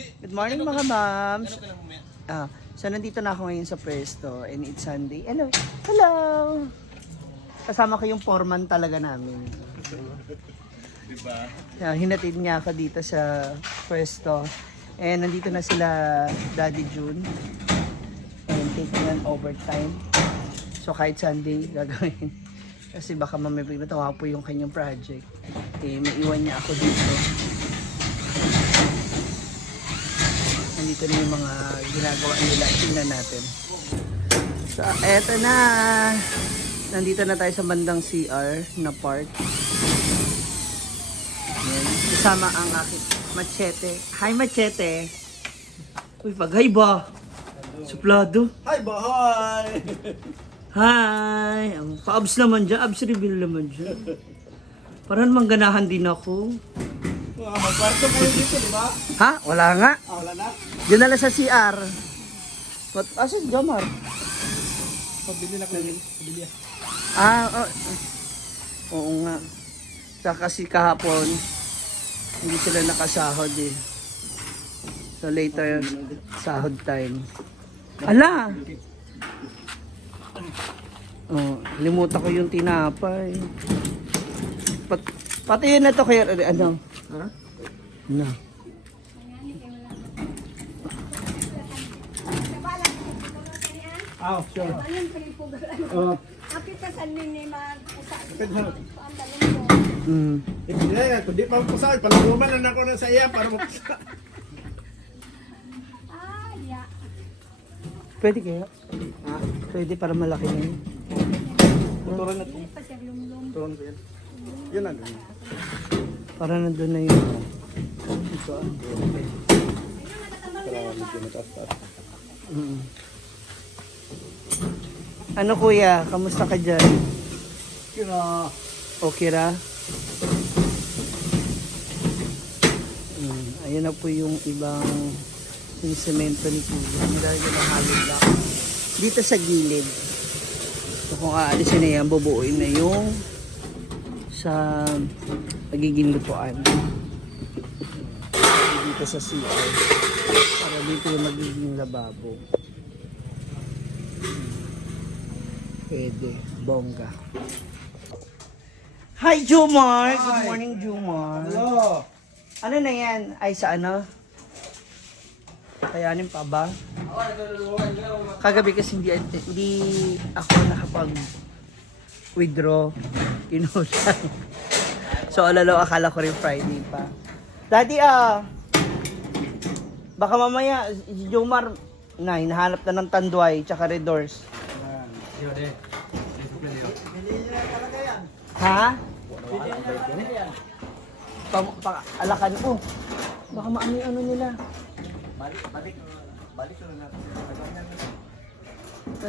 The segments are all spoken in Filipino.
Good morning mga moms. So nandito na ako ngayon sa pwesto and it's Sunday. Hello. Hello. Kasama ko yung foreman talaga namin. Diba? Hinatid niya ako dito sa pwesto. And nandito na sila Daddy June. And taking an overtime. So kahit Sunday gagawin. Kasi baka mamaya natawa po yung kanyang project. Eh, may iwan niya ako dito. Nandito na yung mga ginagawa nila. Tingnan natin. So, eto na. Nandito na tayo sa bandang CR na park. Ayan. Kasama ang aking machete. Hi, machete. Uy, pag-hi ba? Suplado. Hi, bahay! Hi. Pa-abs naman dyan. Abs reveal naman dyan. Parang mangganahan din ako. Magkwarto kayo dito, di ba? Ha? Wala nga. Wala na? Diyan na lang sa CR. Asan Jamar? Pabili na ko yun. Pabili. Oo nga. Sa kasi kahapon, hindi sila nakasahod eh. So later, sahod time. Ala! Oh, limutan ko yung tinapay. Pati yun na to kaya, ano? Ha? No. Sure. Api pa sa nini Hindi na yan. Kundi pa magpasal. Palaguman na ako na sa iya para magpasal. Pwede kaya? Ha? Pwede para malaki na yun. Tuturan na ito. Tuturan ko yan. Yun na ganyan. Para nandun na yun. Ito ah. Kailangan medyo mataas-taas. Ano kuya? Kamusta ka dyan? Kira. Okay ra? Ayan na po yung ibang yung semento ni kuya. Nilalagyan ng hollow block. Dito sa gilid. So kung aalisin na yan, bubuuin na yung sa magiging lutuan. Dito sa CR. Para dito yung magiging lababo. Pwede. Bongga. Hi, Jumar! Good morning, Jumar. Hello. Ano na yan? Ay, sa ano? Kayanin pa ba? Kagabi kasi hindi ako nakapag-withdraw. Inulan. So, alalaw, akala ko rin Friday pa. Daddy, baka mamaya, si Jomar, hinahanap na ng Tanduay, tsaka Red Doors. Ha? Alakan ko. Baka maano yung ano nila. Balik na natin.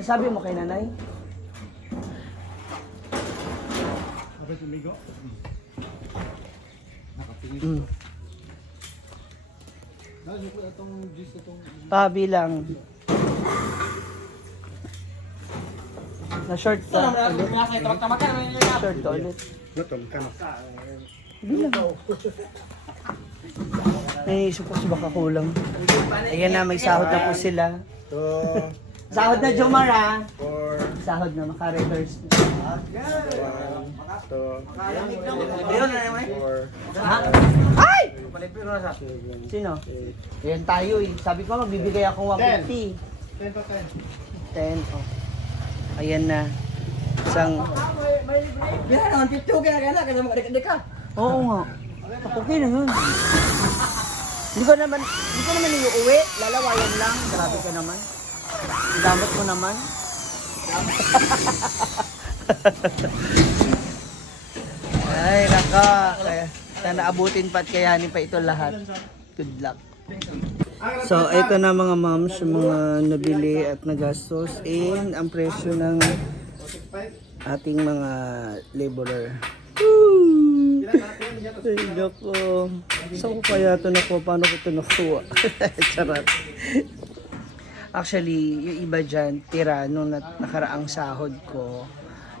Sabi mo kay nanay? Bakit tumigo? Nakatingin. Dahil ko itong juice itong... Pabilang. Na-short ka ulit. Short ka ulit. Luton ka na. Bilang. Naisip ko baka kulang. Ayan na, may sahod na po sila. Sahod na, Jomar ha? Sahod na, maka-reverse na. 1, 2, Ha? Ay! Sino? Ayan tayo eh. Sabi ko magbibigay ako 150. 10. Oh. Ayan na. Isang... Yan, ang tito kaya kasi magdekade ka. Oo nga. Okay na yun. Hindi ko naman iuwi. Lalawayan lang. Grabe ka naman. Ang damot mo naman. Ay, naka. Kaya, sana abutin pa at kayanin pa ito lahat. Good luck. So, ito na mga moms, yung mga nabili at nagastos and ang presyo ng ating mga laborer. Woo! Ay, nako. Saan ko kaya ito nakuha? Paano ko ito nakuha? Charot. Actually, yung iba dyan, tira nung nakaraang sahod ko.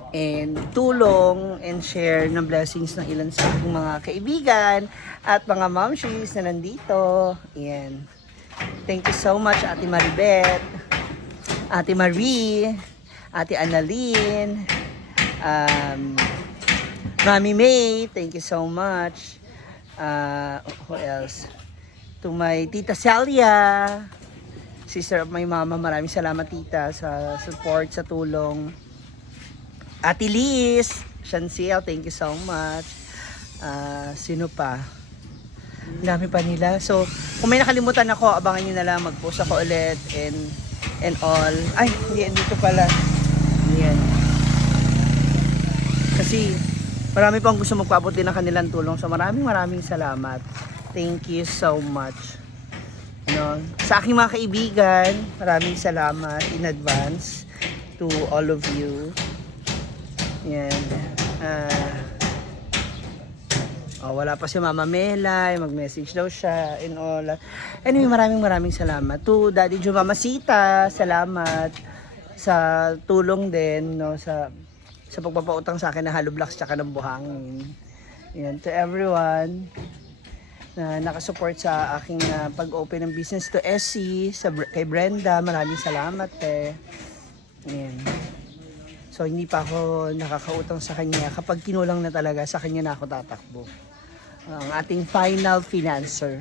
And tulong and share ng blessings ng ilan sa aking mga kaibigan at mga momshies na nandito. Ayan. Thank you so much, Ate Maribet, Ate Marie, Ate Annalyn, Mami May, thank you so much. Who else? To my Tita Celia, sister of my mama, maraming salamat tita sa support, sa tulong. Ate Liz, Shanciel, thank you so much. Sino pa? Ang dami pa nila. So, kung may nakalimutan ako, abangan nyo na lang, mag-post ako ulit and all. Ay, hindi, dito pala. Yan. Kasi, marami pang gusto magpaabot din ng kanilang tulong. So, maraming salamat. Thank you so much. Sa aking mga kaibigan, maraming salamat in advance to all of you. Yan. Wala pa si Mama Melay, mag-message daw siya and all. Anyway, maraming salamat. To Daddy Jo Mamasita, salamat sa tulong din, no, sa pagpapautang sa akin ng hollow blocks tsaka ng buhangin. Yan, to everyone na nakasupport sa aking pag-open ng business, to Essie, kay Brenda, maraming salamat Yan. So, hindi pa ako nakakautang sa kanya. Kapag kinulang na talaga, sa kanya na ako tatakbo. Ang ating final financer.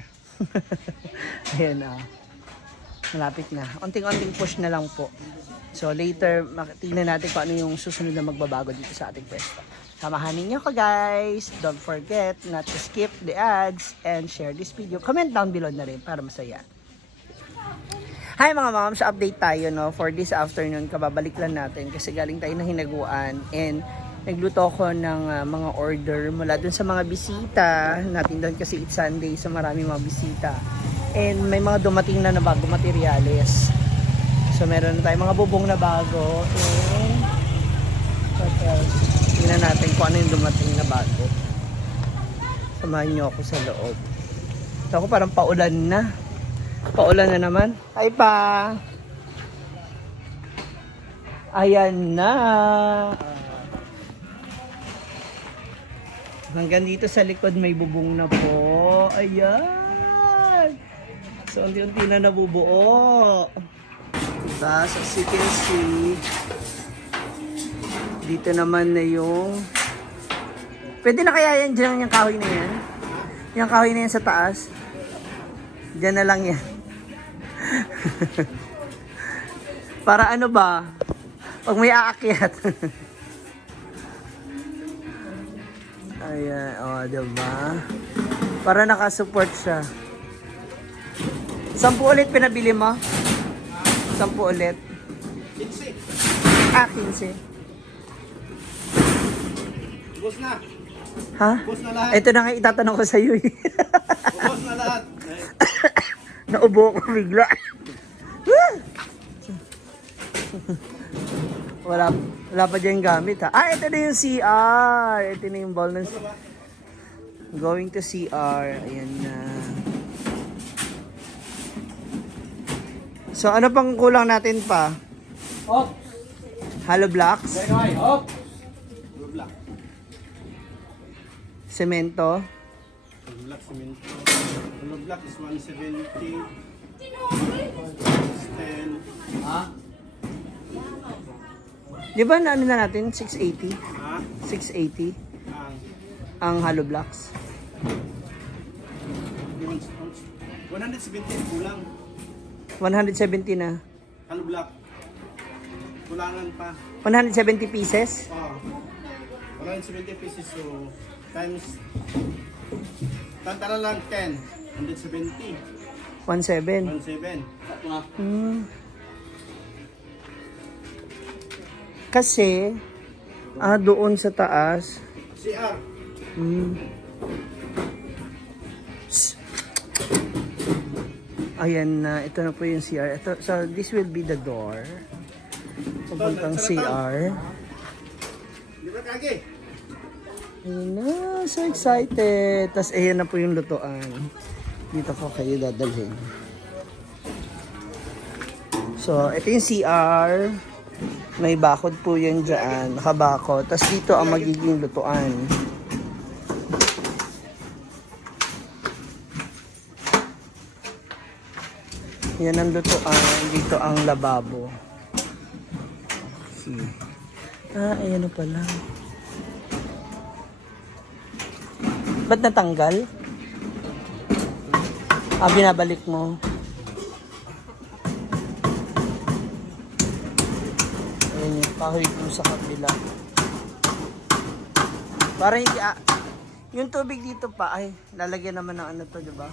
Ayan malapit na. Unting-unting push na lang po. So later, tingnan natin kung ano yung susunod na magbabago dito sa ating pwesto. Samahan ninyo ko guys. Don't forget not to skip the ads and share this video. Comment down below na rin para masaya. Hi mga moms, update tayo for this afternoon. Kababalik lang natin kasi galing tayo ng hinaguan and nagluto ko ng mga order mula dun sa mga bisita natin doon kasi it's Sunday, so maraming mga bisita. And may mga dumating na bago materyales. So meron tayong mga bubong na bago. And what else? Tingnan natin kung ano yung dumating na bago. Samahan nyo ako sa loob. Ito ako parang paulan na. Paulan na naman. Hi pa! Ayan na! Hanggang dito sa likod may bubong na po. Ayan! So, unti-unti na nabubuo. Diba? So, as you can see, dito naman na yung... Pwede na kaya yan dyan yung kahoy na yan? Yung kahoy na yan sa taas? Diyan na lang yan. Para ano ba? Pag may aakyat. Ayan, diba? Para nakasupport siya. 10 ulit pinabili mo? 10 ulit? 15. 15. Ubus na. Ha? Ubus na lahat. Ito na nga itatanong ko sa iyo. Ubus na lahat. Naubo ko bigla. Wala pa dyan gamit ha. Ito na yung CR. Ito na yung ball ng... Going to CR. Ayan na. So ano pang kulang natin pa? Op. Hollow blocks? Op. Black. Semento? Black cement. Black is 170. 10. Ha? Di ba na ano na natin? 680? Ha? 680 Ang ang hollow blocks. 170 kulang. 170 na. Hollow block. Kulangan pa. 170 pieces? 170 pieces so times tantala lang 10. 170. 17. 17. Kasi doon sa taas. CR. Ayan na, ito na po yung CR. So this will be the door. Papuntang CR. Di ba kage? Ayan na, so excited. Tapos ayan na po yung lutuan. Dito ko kayo dadalhin. So ito yung CR. May bakod po yan dyan. Nakabakod. Tapos dito ang magiging lutuan. Yan ang lutuan. Dito ang lababo. Okay. Ayan na pala. Ba't natanggal? Binabalik mo. Ayan yung kahoy dun sa kabila. Para hindi yung tubig dito pa ay lalagyan naman ng ano to, di ba?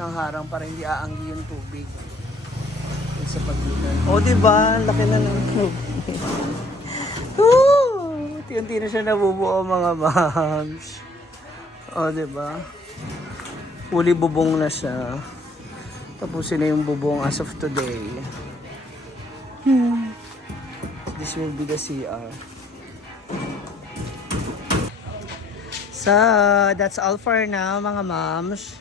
Ng harang para hindi aanggi yung tubig. Sa pagitan. Oh, di ba? Laki na ng tubig. Unti-unti na siya nabubuo, mga moms. Oh, di ba? Fully bubong na siya. Tapusin na yung bubong as of today. This will be the CR. So, that's all for now, mga moms.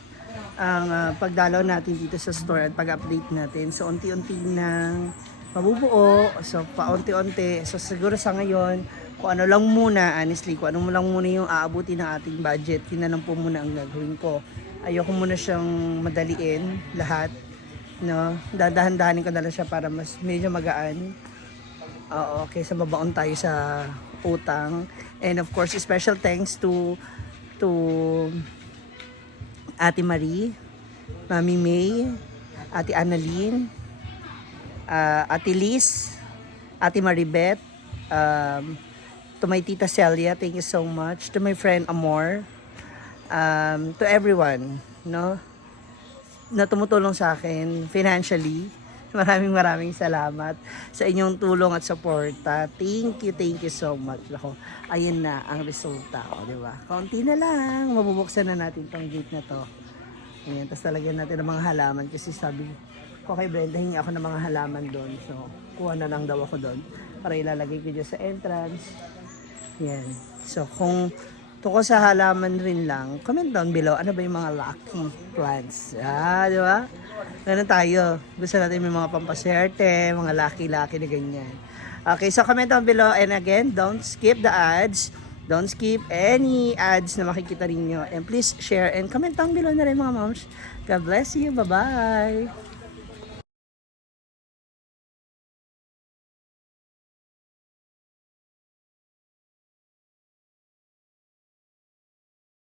Ang pagdalaw natin dito sa store at pag-update natin. So, unti-unti nang mabubuo. So, paunti-unti. So, siguro sa ngayon, kung ano lang muna, honestly, kung ano lang muna yung aabuti ng ating budget, yun na lang po muna ang gagawin ko. Ayoko muna siyang madaliin lahat. No? Dadahan-dahanin ko na lang siya para mas medyo magaan. Oo, kaysa babaon tayo sa utang. And of course, special thanks to Ate Marie, Mami May, Ate Annalyn, Ate Liz, Ate Maribeth, to my Tita Celia, thank you so much. To my friend Amor, to everyone, no, na tumutulong sa akin financially. Maraming salamat sa inyong tulong at suporta. Thank you so much. Ako, ayun na ang resulta, di ba? Kaunti na lang, mabubuksan na natin tong gate na to. Ayan, tapos talagyan natin ng mga halaman kasi sabi ko kay Brenda, hingi ako ng mga halaman doon. So, kuha na lang daw ako doon para ilalagay ko dyan sa entrance. Yan. So, kung tungkol sa halaman rin lang, comment down below, ano ba yung mga lucky plants? Di ba? Ganun tayo. Gusto natin may mga pampaswerte, mga lucky na ganyan. Okay, so comment down below. And again, don't skip the ads. Don't skip any ads na makikita rin nyo. And please share and comment down below na rin, mga moms. God bless you. Bye-bye.